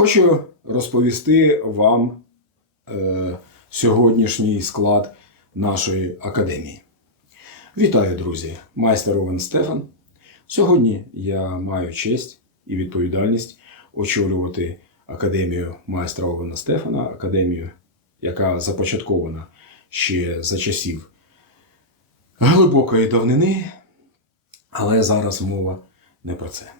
Хочу розповісти вам е, сьогоднішній склад нашої академії. Вітаю, друзі! Майстер Овен Стефан. Сьогодні я маю честь і відповідальність очолювати академію майстра Овена Стефана, академію, яка започаткована ще за часів глибокої давнини, але зараз мова не про це.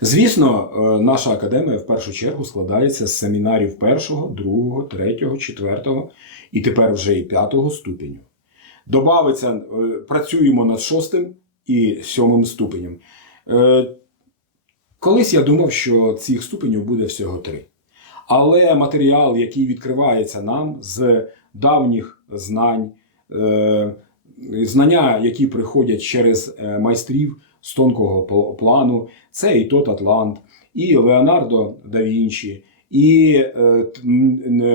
Звісно, е, наша академія в першу чергу складається з семінарів першого, другого, третього, четвертого і тепер вже і п'ятого ступеню. Добавиться, е, працюємо над шостим і сьомим ступенем. Е, Колись я думав, що цих ступенів буде всього три. Але матеріал, який відкривається нам з давніх знань, знання, які приходять через е, майстрів з тонкого плану, це і Тот Атлант, і Леонардо да Вінчі, і е,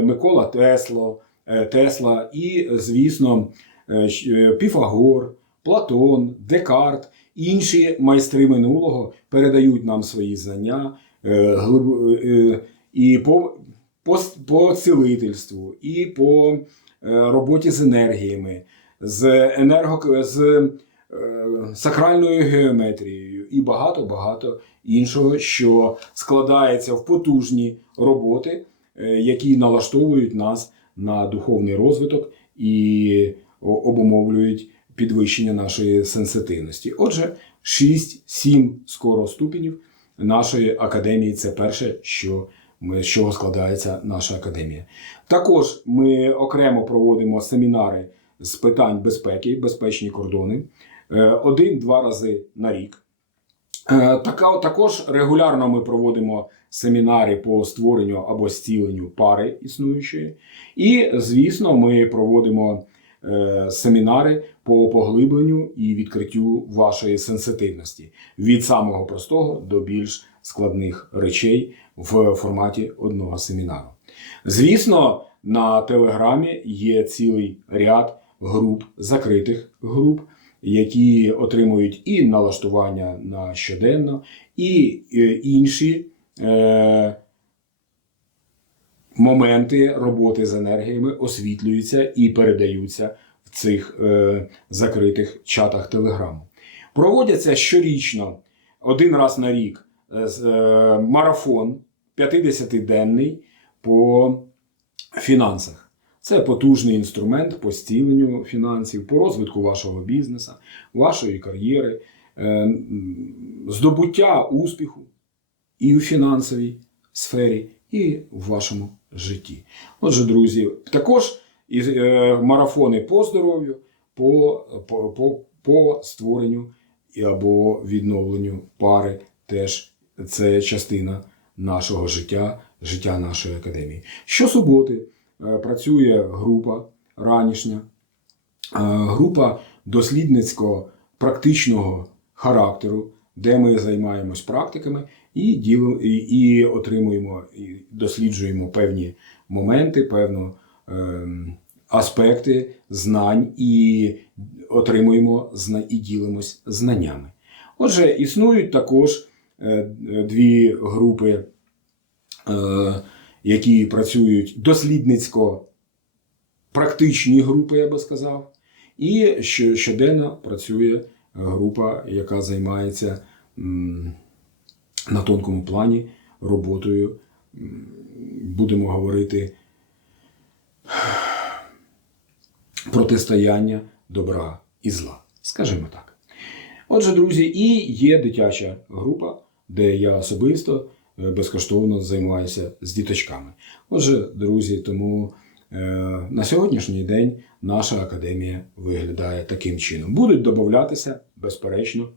Микола Тесло, е, Тесла, і, звісно, е, е, Піфагор, Платон, Декарт, інші майстри минулого передають нам свої знання е, е, і по, по, по цілительству, і по е, роботі з енергіями, з енерго, з е, сакральною геометрією і багато-багато іншого, що складається в потужні роботи, е, які налаштовують нас на духовний розвиток і обумовлюють підвищення нашої сенситивності. Отже, 6-7 скоро ступенів нашої академії це перше, що ми, з чого складається наша академія. Також ми окремо проводимо семінари з питань безпеки, безпечні кордони е, один-два рази на рік. Е, також регулярно ми проводимо семінари по створенню або зціленню пари існуючої. І, звісно, ми проводимо е, семінари по поглибленню і відкриттю вашої сенситивності від самого простого до більш складних речей в форматі одного семінару. Звісно, на телеграмі є цілий ряд груп, закритих груп, які отримують і налаштування на щоденно, і е, інші е, моменти роботи з енергіями освітлюються і передаються в цих е, закритих чатах телеграму. Проводяться щорічно, один раз на рік, марафон 50-денний по фінансах. Це потужний інструмент по стіленню фінансів, по розвитку вашого бізнесу, вашої кар'єри, е, здобуття успіху і у фінансовій сфері, і в вашому житті. Отже, друзі, також і е, марафони по здоров'ю, по, по, по, по створенню або відновленню пари теж це частина нашого життя, життя нашої академії. Щосуботи працює група ранішня, е, група дослідницько-практичного характеру, де ми займаємось практиками і, ділимо, і, і отримуємо і досліджуємо певні моменти, певну ем, аспекти знань і отримуємо і ділимось знаннями. Отже, існують також е, е, дві групи, е, які працюють дослідницько практичні групи, я би сказав. І щоденно працює група, яка займається на тонкому плані роботою, будемо говорити, протистояння добра і зла. Скажімо так. Отже, друзі, і є дитяча група, де я особисто безкоштовно займаюся з діточками. Отже, друзі, тому е, на сьогоднішній день наша академія виглядає таким чином. Будуть додатися, безперечно,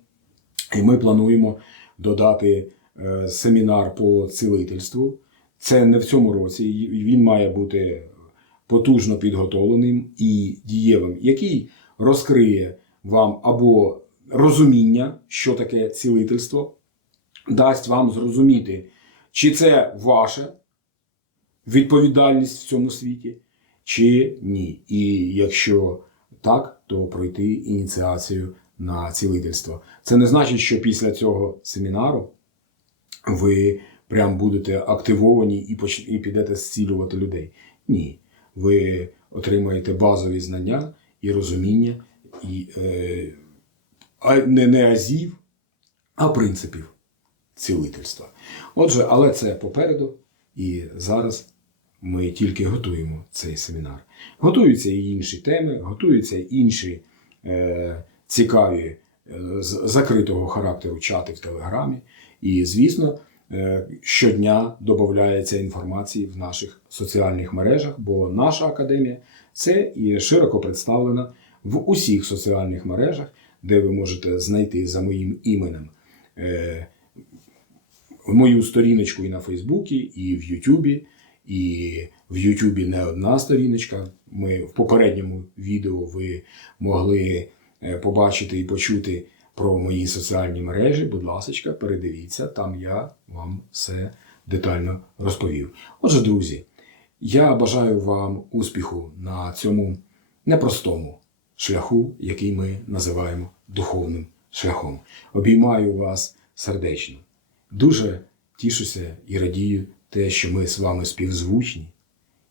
і ми плануємо додати е, семінар по цілительству. Це не в цьому році. Він має бути потужно підготовленим і дієвим, який розкриє вам або розуміння, що таке цілительство, дасть вам зрозуміти, чи це ваша відповідальність в цьому світі, чи ні. І якщо так, то пройти ініціацію на цілительство. Це не значить, що після цього семінару ви прям будете активовані і, і підете зцілювати людей. Ні. Ви отримаєте базові знання і розуміння, і, е, не, не азів, а принципів цілительства. Отже, але це попереду, і зараз ми тільки готуємо цей семінар. Готуються і інші теми, готуються інші е, цікаві е, закритого характеру чати в Телеграмі. І, звісно, е, щодня додається інформації в наших соціальних мережах, бо наша академія це і широко представлена в усіх соціальних мережах, де ви можете знайти за моїм іменем. е, мою сторіночку і на Фейсбуці, і в Ютубі. І в Ютубі не одна сторіночка. Ми в попередньому відео ви могли е, побачити і почути про мої соціальні мережі. Будь ласка, передивіться, там я вам все детально розповів. Отже, друзі, я бажаю вам успіху на цьому непростому шляху, який ми називаємо духовним шляхом. Обіймаю вас сердечно. Дуже тішуся і радію те, що ми з вами співзвучні,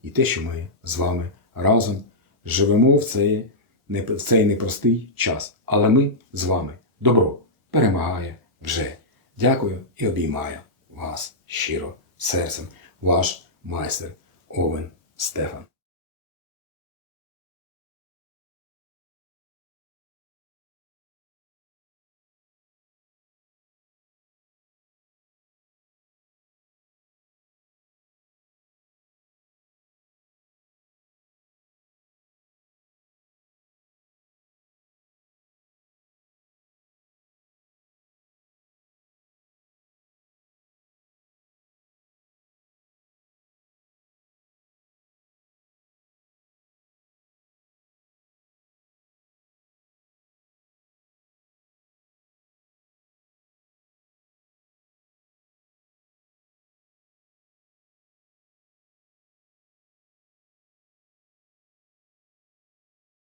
і те, що ми з вами разом живемо в цей, в цей непростий час. Але ми з вами добро перемагає вже. Дякую і обіймаю вас щиро серцем. Ваш майстер Овен Стефан.